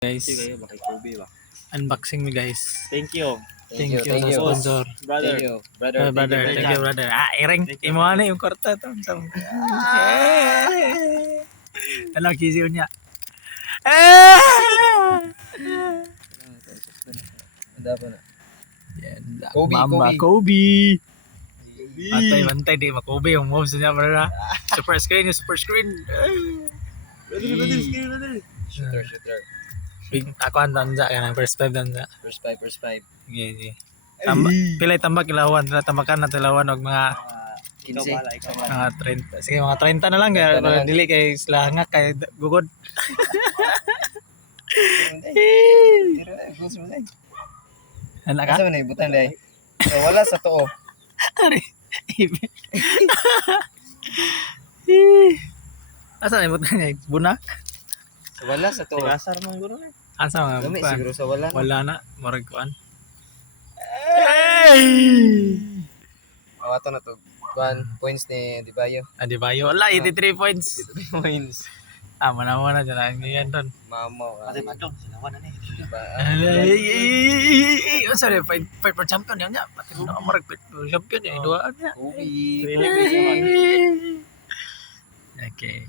Guys, unboxing mi guys. Thank you. Thank you sa sponsor. Brother. Thank you brother. Ireng, imo ano yung kwarta to. Ano kisi unya? Ada apa nak? Kobe. Bantay di makobe yung moves niya brother. Super screen. Shooter. Big ako ang tanda ka first five tanda. First five. Sige. Pilay tambak ilawan, tambakan na tilawan og mga 15. mga 30. Sige mga 30 na lang kaya dili kay sila hangak kay gugod. Anak ka? Asa man ibutan day? Wala sa tuo. Ari. Asa na ibutan niya? Bunak? Wala sa tuo. Tigasar man guro na. Asa mga Dami bukan? siguro sa wala. Wala na. Marag kuan. Awato na to. Points ni Dibayo. Adi ba yun? Wala, 83 points. Points. Manawa na dyan. Ang yan doon. Mamo. Ate madong sinawan na ni. Sorry, fight for champion yan niya. Pati na marag fight for champion. Duaan niya. Ubi. Okay.